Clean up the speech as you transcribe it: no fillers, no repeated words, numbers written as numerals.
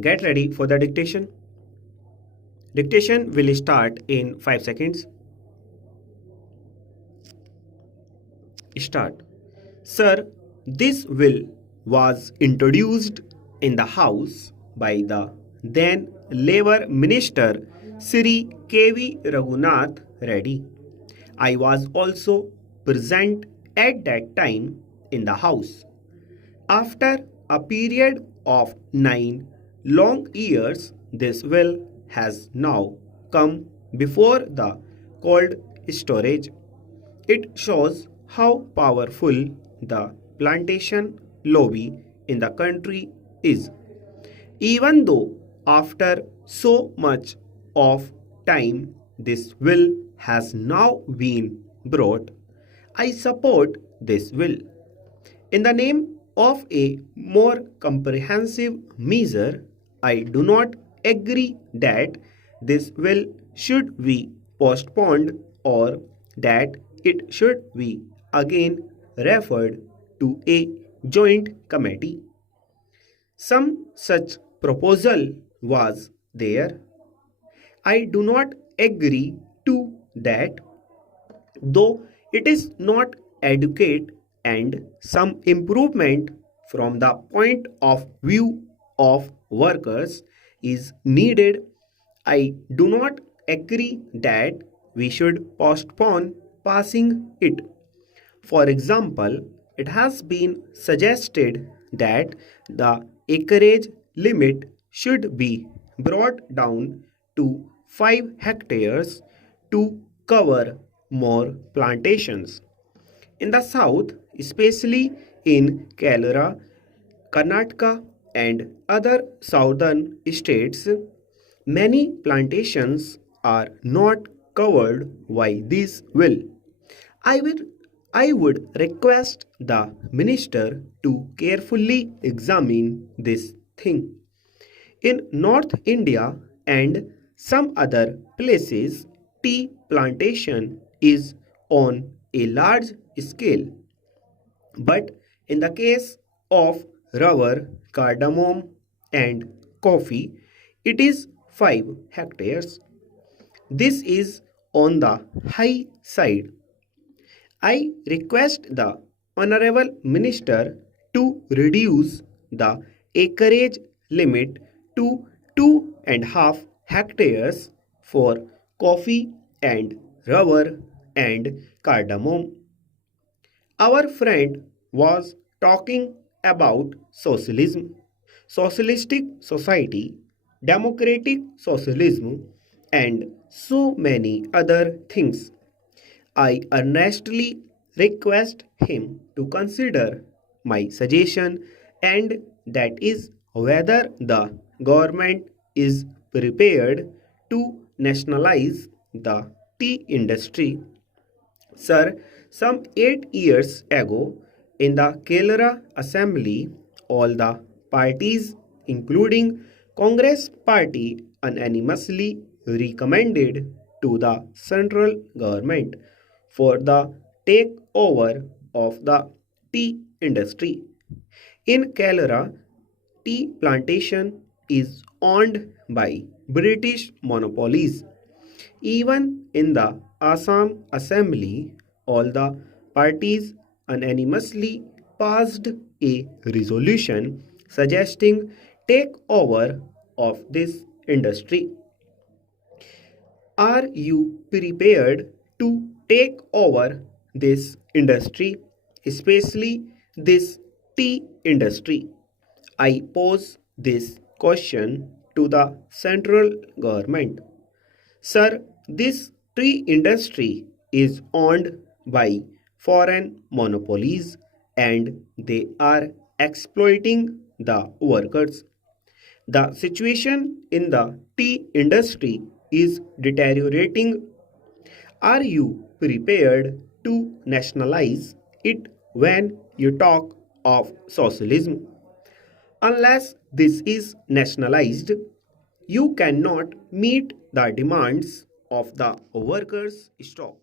Get ready for the dictation. Dictation will start in 5 seconds. Start. Sir, this will was introduced in the House by the then Labour Minister Sri K.V. Raghunath Reddy. I was also present at that time in the House. After a period of 9 long years, this bill has now come before the cold storage. It shows how powerful the plantation lobby in the country is. Even though after so much of time this bill has now been brought, I support this bill. In the name of a more comprehensive measure, I do not agree that this bill should be postponed or that it should be again referred to a joint committee. Some such proposal was there. I do not agree to that, though it is not adequate and some improvement from the point of view of workers is needed. I do not agree that we should postpone passing it. For example, it has been suggested that the acreage limit should be brought down to 5 hectares to cover more plantations. In the south, especially in Kerala, Karnataka, and other southern states, many plantations are not covered by this bill. I would request the minister to carefully examine this thing. In North India and some other places, tea plantation is on a large scale. But in the case of rubber, cardamom, and coffee, it is 5 hectares. This is on the high side. I request the Honorable Minister to reduce the acreage limit to 2.5 hectares for coffee and rubber and cardamom. Our friend was talking about socialism, socialistic society, democratic socialism, and so many other things. I earnestly request him to consider my suggestion, and that is whether the government is prepared to nationalize the tea industry. Sir, some 8 years ago in the Kerala Assembly, all the parties, including Congress Party, unanimously recommended to the central government for the takeover of the tea industry. In Kerala, tea plantation is owned by British monopolies. Even in the Assam Assembly, all the parties unanimously passed a resolution suggesting takeover of this industry. Are you prepared to take over this industry, especially this tea industry? I pose this question to the central government. Sir, this tea industry is owned by foreign monopolies and they are exploiting the workers. The situation in the tea industry is deteriorating. Are you prepared to nationalize it when you talk of socialism? Unless this is nationalized, you cannot meet the demands of the workers' stock.